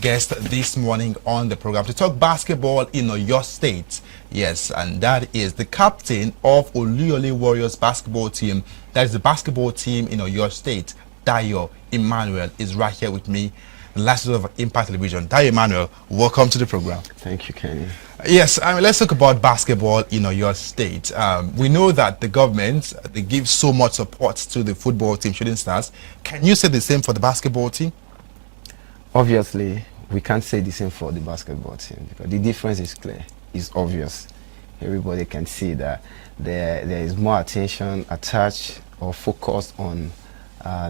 guest this morning on the program to talk basketball in Oyo State. Yes, and that is the captain of Oluyole Warriors basketball team. That is the basketball team in Oyo State. Dayo Emmanuel is right here with me. The last of Impact Television. Dayo Emmanuel, welcome to the program. Thank you, Kenny. Yes, let's talk about basketball in Oyo State. We know that the government, they give so much support to the football team, Shooting Stars. Can you say the same for the basketball team? Obviously, we can't say the same for the basketball team because the difference is clear. It's obvious. Everybody can see that there is more attention attached or focused on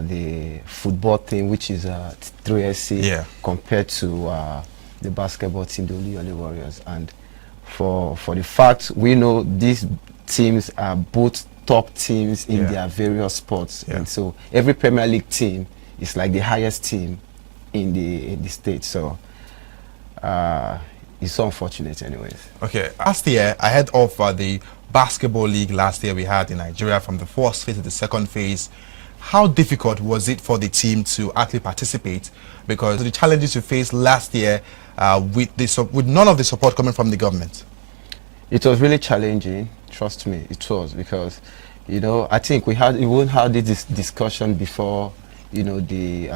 the football team, which is 3SC, compared to the basketball team, the Oluyole Warriors. And for the fact we know these teams are both top teams in their various sports, and so every Premier League team is like the highest team in the state. So it's so unfortunate anyways. Okay, last year ahead of the basketball league last year we had in Nigeria, from the first phase to the second phase, how difficult was it for the team to actually participate? Because the challenges you faced last year with none of the support coming from the government. It was really challenging, trust me, it was, because, you know, I think we wouldn't have this discussion before, you know, the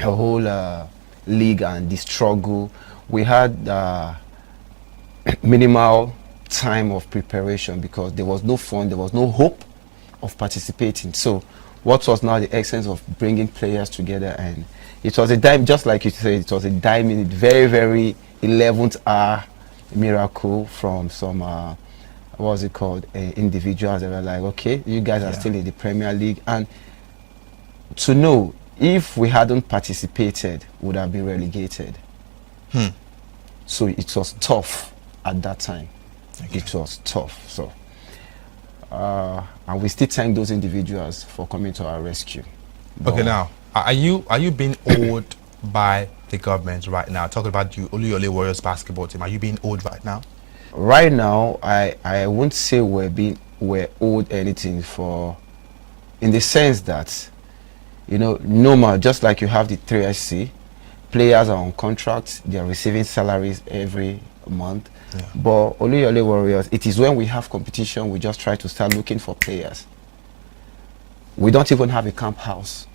whole league and the struggle. We had minimal time of preparation because there was no fund, there was no hope of participating. So what was now the essence of bringing players together? And it was a dime, just like you said, it was a dime-minute, very, very 11th hour miracle from some, what was it called, individuals. They were like, okay, you guys are still in the Premier League. And to know, if we hadn't participated, we would have been relegated. So it was tough at that time. It was tough. So, and we still thank those individuals for coming to our rescue. Okay, now, are you being owed by the government right now? Talking about the Oluyole Warriors basketball team, are you being owed right now? Right now, I won't say we're owed anything for, in the sense that, you know, normal, just like you have the 3SC, players are on contracts, they are receiving salaries every month. But Oluyole Warriors, it is when we have competition, we just try to start looking for players. We don't even have a camp house.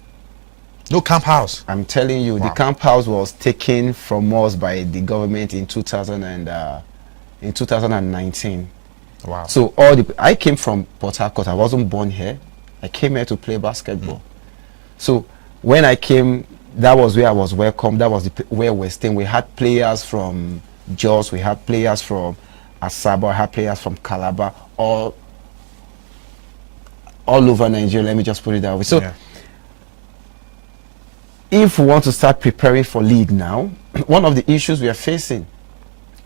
No camp house? I'm telling you, the camp house was taken from us by the government in 2019. Wow. So I came from Port Harcourt. I wasn't born here. I came here to play basketball. So when I came, that was where I was welcome. That was where we're staying. We had players from Jos, we had players from Asaba, we had players from Calabar, all over Nigeria. Let me just put it that way. So if we want to start preparing for league now, one of the issues we are facing,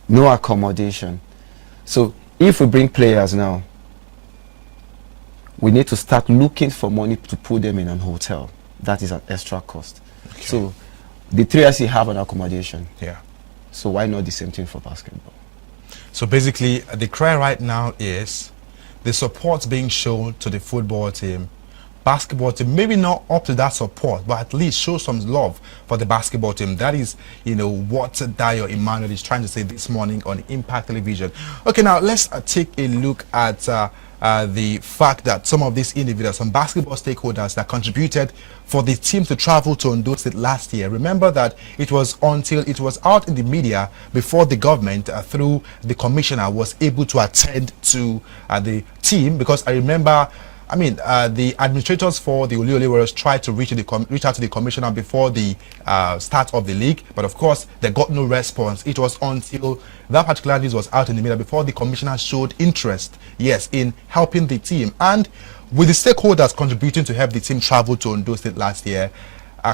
no accommodation. So if we bring players now, we need to start looking for money to put them in an hotel. That is an extra cost. So the 3SC have an accommodation. So why not the same thing for basketball? So basically, the cry right now is the support being shown to the football team, basketball team, maybe not up to that support, but at least show some love for the basketball team. That is, you know, what Dayo Emmanuel is trying to say this morning on Impact Television. Okay, now let's take a look at the fact that some of these individuals, some basketball stakeholders that contributed for the team to travel to Ondo State last year. Remember that it was until it was out in the media before the government, through the commissioner, was able to attend to the team. Because I remember, I mean, the administrators for the Oluyole Warriors tried to reach out to the commissioner before the start of the league, but of course they got no response. It was until that particular news was out in the media before the commissioner showed interest, in helping the team. And with the stakeholders contributing to help the team travel to Ondo State last year,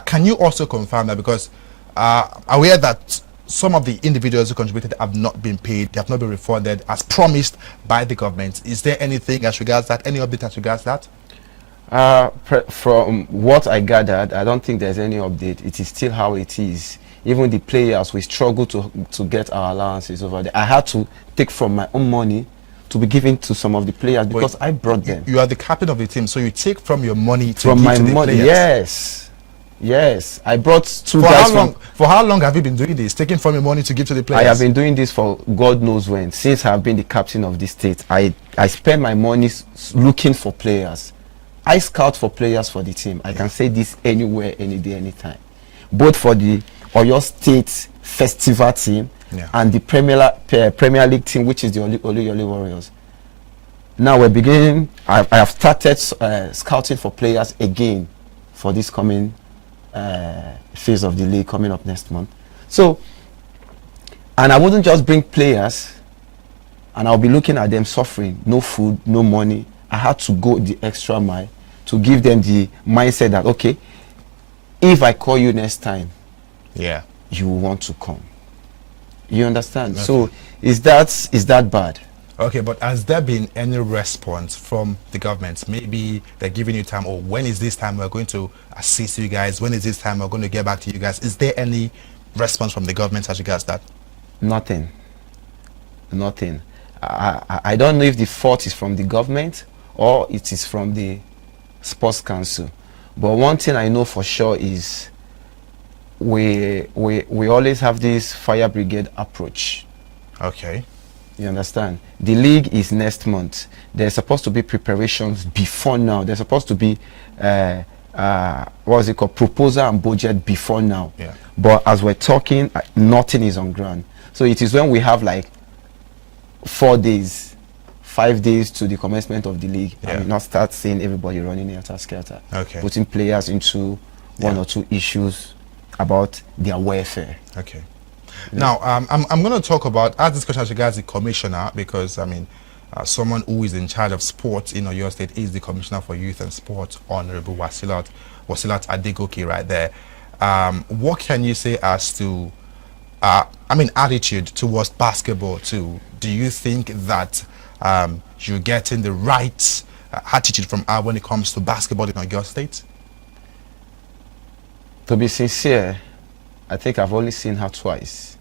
can you also confirm that? Because aware that some of the individuals who contributed have not been paid, they have not been refunded as promised by the government. Is there anything as regards that, any update as regards that? From what I gathered, I don't think there's any update. It is still how it is. Even the players, we struggle to get our allowances over there. I had to take from my own money to be given to some of the players because I brought them. You are the captain of the team, so you take from your money to from give my to the money. players. Yes, I brought two For guys how long? For how long have you been doing this? Taking from your money to give to the players? I have been doing this for God knows when. Since I've been the captain of this state, I spend my money looking for players. I scout for players for the team. I can say this anywhere, any day, anytime. Both for the Oyo State festival team and the Premier League team, which is the Oluyole Warriors. Now we're beginning. I have started scouting for players again for this coming phase of the league coming up next month. So, and I wouldn't just bring players and I'll be looking at them suffering, no food, no money. I had to go the extra mile to give them the mindset that, okay, if I call you next time, you want to come. You understand? Okay. So is that bad? Okay, but has there been any response from the government? Maybe they're giving you time, or when is this time we're going to assist you guys? When is this time we're going to get back to you guys? Is there any response from the government as regards that? Nothing. I don't know if the fault is from the government or it is from the sports council. But one thing I know for sure is we always have this fire brigade approach. Okay. You understand? The league is next month. There's supposed to be preparations before now. There's supposed to be what is it called? Proposal and budget before now. Yeah. But as we're talking, nothing is on ground. So it is when we have like 4 days, 5 days to the commencement of the league, and we not start seeing everybody running helter-skelter, putting players into one or two issues about their welfare. Okay. Now, I'm going to talk about our discussion as regards the commissioner, because, I mean, someone who is in charge of sports in Oyo State is the Commissioner for Youth and Sport, Honorable Wasilat Adegoke, right there. What can you say as to, attitude towards basketball too? Do you think that you're getting the right attitude from her when it comes to basketball in Oyo State? To be sincere, I think I've only seen her twice.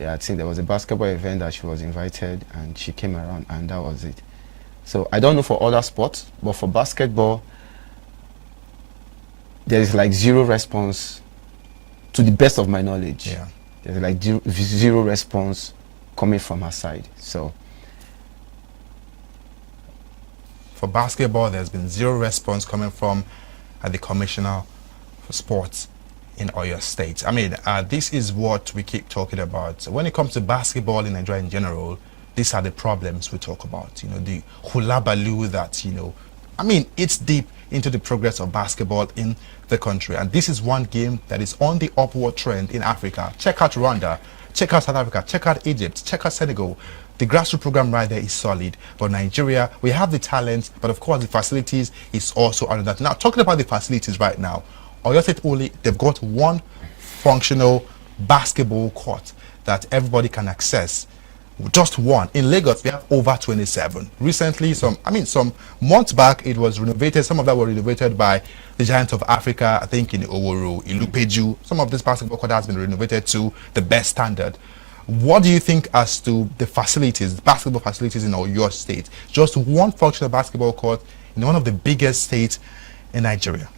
Yeah, I think there was a basketball event that she was invited and she came around and that was it. So I don't know for other sports, but for basketball, there is like zero response to the best of my knowledge. Yeah. There's like zero response coming from her side. So for basketball, there's been zero response coming from the Commissioner for Sports in Oyo State. I mean, this is what we keep talking about. When it comes to basketball in Nigeria in general, these are the problems we talk about. You know, the hulabaloo that, it's deep into the progress of basketball in the country. And this is one game that is on the upward trend in Africa. Check out Rwanda, check out South Africa, check out Egypt, check out Senegal. The grassroots program right there is solid. But Nigeria, we have the talent, but of course the facilities is also under that. Now, talking about the facilities right now, Oyo State only, they've got one functional basketball court that everybody can access. Just one. In Lagos, we have over 27. Recently, some months back, it was renovated. Some of that were renovated by the Giants of Africa, I think in Oworu, Ilupeju. Some of this basketball court has been renovated to the best standard. What do you think as to the facilities, basketball facilities in Oyo State? Just one functional basketball court in one of the biggest states in Nigeria.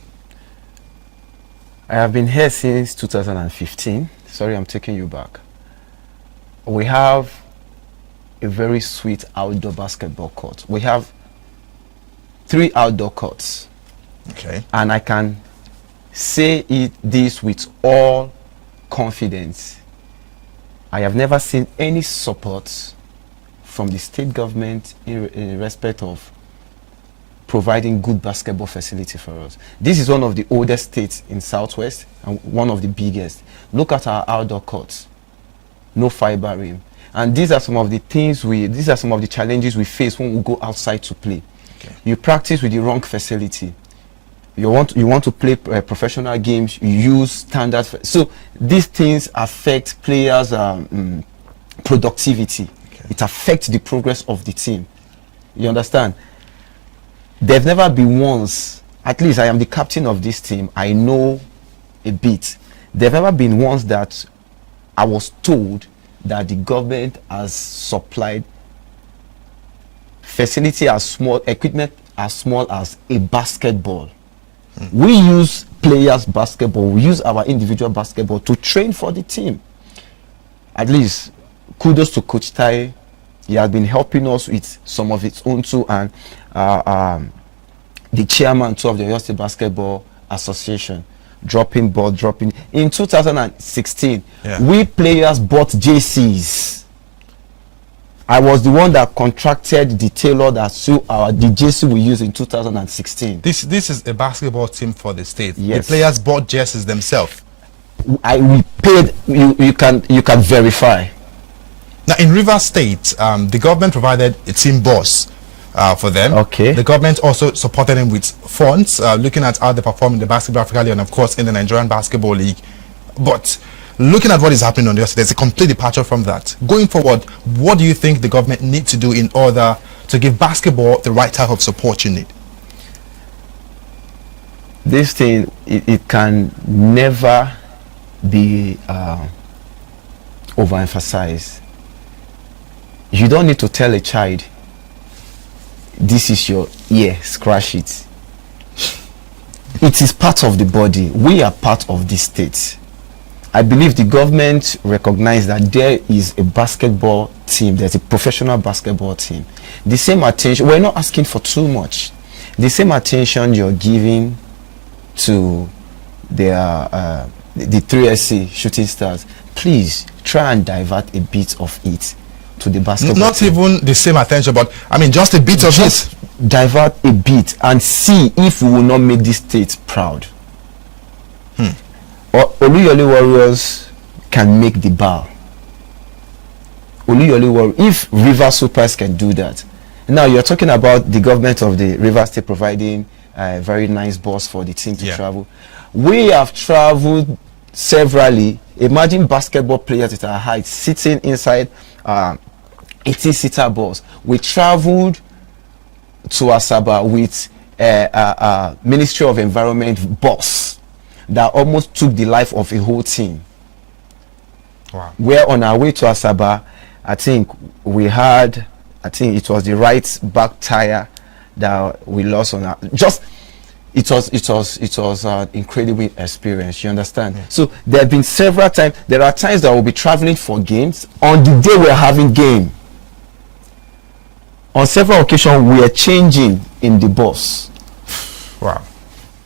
I have been here since 2015. Sorry, I'm taking you back. We have a very sweet outdoor basketball court. We have 3 outdoor courts. Okay. And I can say this with all confidence. I have never seen any support from the state government in respect of providing good basketball facility for us. This is one of the oldest states in Southwest and one of the biggest. Look at our outdoor courts. No fiber rim. And these are some of the challenges we face when we go outside to play. Okay. You practice with the wrong facility. You want to play professional games, you use standard. So these things affect players' productivity. Okay. It affects the progress of the team. You understand? There've never been once, at least I am the captain of this team, I know a bit. There've never been once that I was told that the government has supplied facility as small, equipment as small as a basketball We use players' basketball, we use our individual basketball to train for the team. At least, kudos to Coach Tai. He has been helping us with some of its own too, and the chairman too of the Oyo State Basketball Association, dropping. In 2016, we players bought JCs. I was the one that contracted the tailor that sew the JC we used in 2016. This is a basketball team for the state. Yes. The players bought jerseys themselves. We paid. You can verify. Now in Rivers State, the government provided a team bus for them. Okay. The government also supported them with funds, looking at how they perform in the Basketball Africa League and of course in the Nigerian Basketball League. But looking at what is happening on the other side, there's a complete departure from that. Going forward, what do you think the government needs to do in order to give basketball the right type of support you need? This thing, it can never be overemphasized. You don't need to tell a child, this is your ear, scratch it. It is part of the body. We are part of this state. I believe the government recognized that there is a basketball team, there's a professional basketball team. The same attention, we're not asking for too much. The same attention you're giving to the 3SC Shooting Stars, please try and divert a bit of it to the basketball Not team. even the same attention, but I mean just a bit of Just divert a bit and see if we will not make this state proud. Oluyole Warriors can make the bar. Oluyole Warriors, if River Supers can do that. Now you're talking about the government of the River State providing a very nice bus for the team to travel. We have traveled severally. Imagine basketball players at our height sitting inside 18-seater bus. We traveled to Asaba with Ministry of Environment bus that almost took the life of a whole team. Wow. We're on our way to Asaba. I think we had, it was the right back tire that we lost on our, it was an incredible experience, you understand? So there have been several times, there are times that we'll be traveling for games on the day we're having game. On several occasions we are changing in the bus. Wow.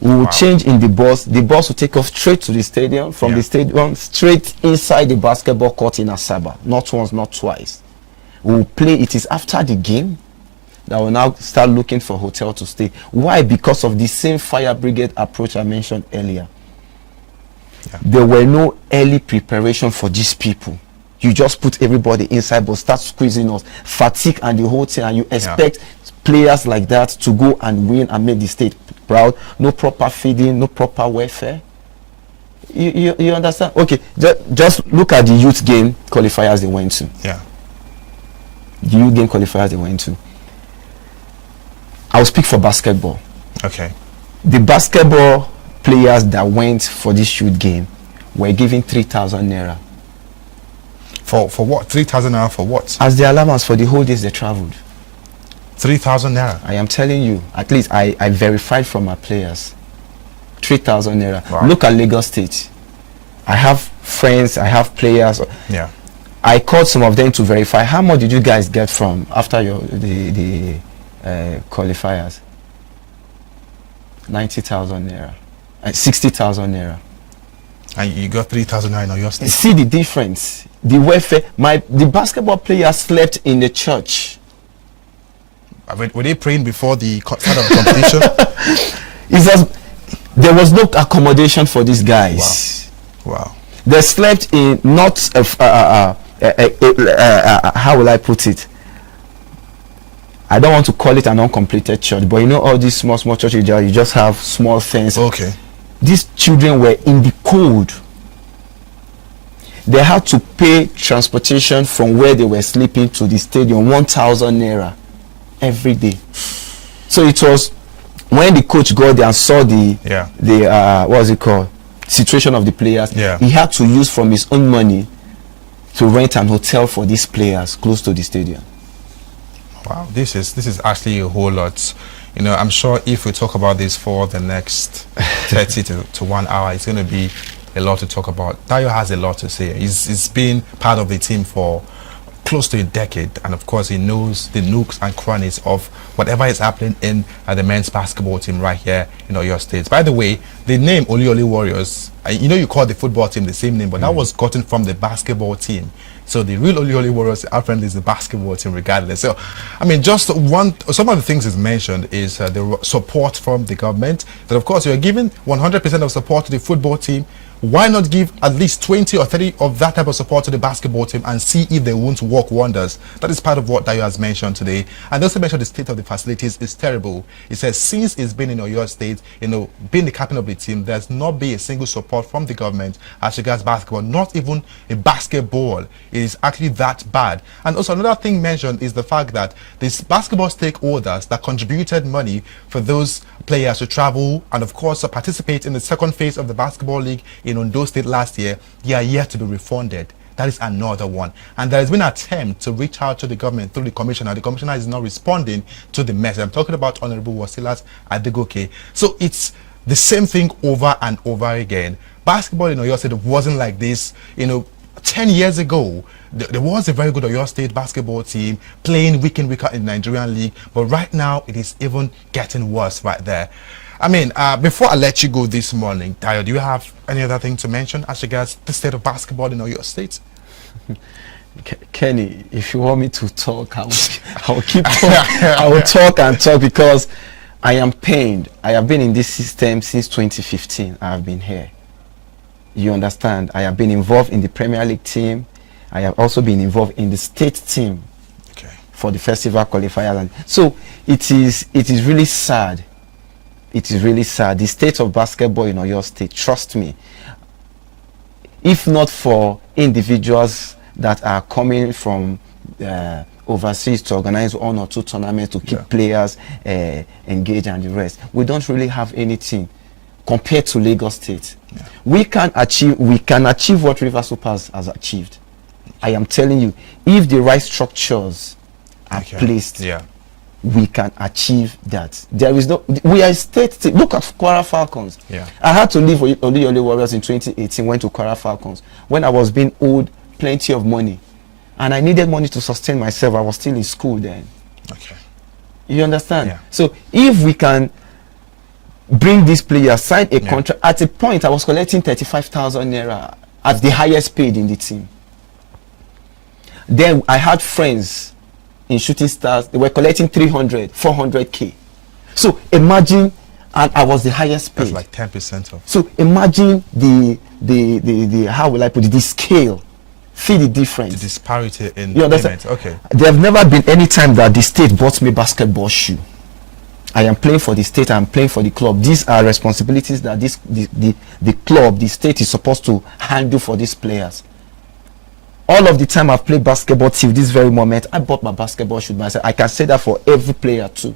We will change in the bus will take us straight to the stadium, from the stadium straight inside the basketball court in Asaba, not once, not twice. We will play, it is after the game that will now start looking for hotel to stay. Why? Because of the same fire brigade approach I mentioned earlier. There were no early preparation for these people. You just put everybody inside but start squeezing us, fatigue and the whole thing, and you expect players like that to go and win and make the state proud. No proper feeding, no proper welfare. You understand? Okay, just look at the youth game qualifiers they went to. The youth game qualifiers they went to. I'll speak for basketball. Okay. The basketball players that went for this youth game were given 3,000 naira. For what? 3,000 naira for what? As the allowance for the whole days they traveled. 3,000 naira. I am telling you, at least I verified from my players. 3,000 naira. Wow. Look at Lagos State. I have friends, I have players. Yeah. I called some of them to verify how much did you guys get from after the qualifiers. 90,000 naira and 60,000 naira. And you got 3,000 naira in your state. See the difference. The welfare. The basketball players slept in the church. Were they praying before the start of the competition? There was no accommodation for these guys. Wow. They slept in not how will I put it? I don't want to call it an uncompleted church, but you know all these small churches, you just have small things. Okay. These children were in the cold. They had to pay transportation from where they were sleeping to the stadium, 1,000 naira every day. So it was when the coach got there and saw the what's it called, situation of the players, he had to use from his own money to rent an hotel for these players close to the stadium. Wow, this is actually a whole lot. You know, I'm sure if we talk about this for the next 30 to 1 hour, it's going to be a lot to talk about. Dayo has a lot to say. He's been part of the team for close to a decade, and of course he knows the nooks and crannies of whatever is happening in the men's basketball team right here in Oyo State. By the way, the name Oluyole Warriors, you know, you call the football team the same name, but that was gotten from the basketball team. So the real Oluyole Warriors apparently is the basketball team regardless. So, I mean, just some of the things is mentioned is the support from the government. That of course you're giving 100% of support to the football team. Why not give at least 20 or 30 of that type of support to the basketball team and see if they won't work wonders? That is part of what Dayo has mentioned today. And also mentioned the state of the facilities is terrible. He says since it's been in Oyo State, you know, being the captain of the team, there's not been a single support from the government as regards basketball, not even a basketball. It is actually that bad. And also another thing mentioned is the fact that these basketball stakeholders that contributed money for those players to travel and of course participate in the second phase of the basketball league in Oyo State last year, they are yet to be refunded. That is another one. And there has been an attempt to reach out to the government through the commissioner. The commissioner is not responding to the message. I'm talking about Honorable Wasilat Adegoke. So it's the same thing over and over again. Basketball in Oyo State wasn't like this, you know, 10 years ago. There was a very good Oyo State basketball team playing week in, week out in the Nigerian league, but right now it is even getting worse right there. I mean, before I let you go this morning, Dayo, do you have any other thing to mention as regards the state of basketball in Oyo State? Kenny, if you want me to talk, I will keep talking. I will talk and talk because I am pained. I have been in this system since 2015. I have been here. You understand? I have been involved in the Premier League team. I have also been involved in the state team for the festival qualifiers. So it is really sad. It is really sad. The state of basketball in Oyo State, trust me, if not for individuals that are coming from overseas to organize 1 or 2 tournaments to keep players engaged and the rest, we don't really have anything compared to Lagos State. We can achieve what River Supers has achieved. I am telling you, if the right structures are placed, we can achieve that. There is no, we are a state team. Look at Kwara Falcons. I had to leave Oluyole Warriors in 2018, went to Kwara Falcons when I was being owed plenty of money and I needed money to sustain myself. I was still in school then. You understand? So if we can bring these players, sign a contract, at a point I was collecting 35,000 naira as the highest paid in the team. Then I had friends in Shooting Stars, they were collecting 300, 400k. So imagine, and I was the highest paid. That's like 10% of. So imagine the how will I put it, the scale. See the difference. The disparity in payment. Okay. There have never been any time that the state bought me basketball shoe. I am playing for the state, I am playing for the club. These are responsibilities that the club, the state is supposed to handle for these players. All of the time I've played basketball till this very moment, I bought my basketball shoe myself. I can say that for every player too.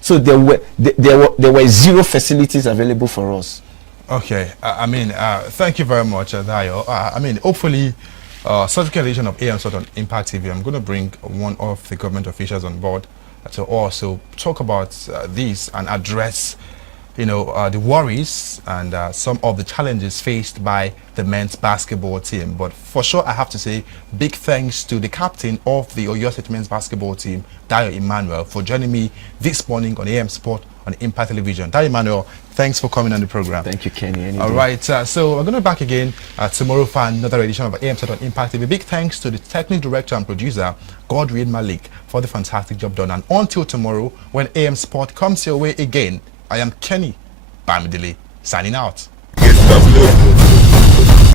So there were zero facilities available for us. Okay, I mean, thank you very much, Dayo. I mean, hopefully, subsequent edition of AM Sport on Impact TV, I'm going to bring one of the government officials on board to also talk about this and address, you know, the worries and some of the challenges faced by the men's basketball team. But for sure, I have to say big thanks to the captain of the Oyo State men's basketball team, Dayo Emmanuel, for joining me this morning on AM Sport on Impact Television. Dayo Emmanuel, thanks for coming on the program. Thank you, Kenny. All right, so we're going to be back again tomorrow for another edition of AM Sport on Impact TV. Big thanks to the technical director and producer, Godwin Malik, for the fantastic job done. And until tomorrow, when AM Sport comes your way again, I am Kenny Bamidele, signing out.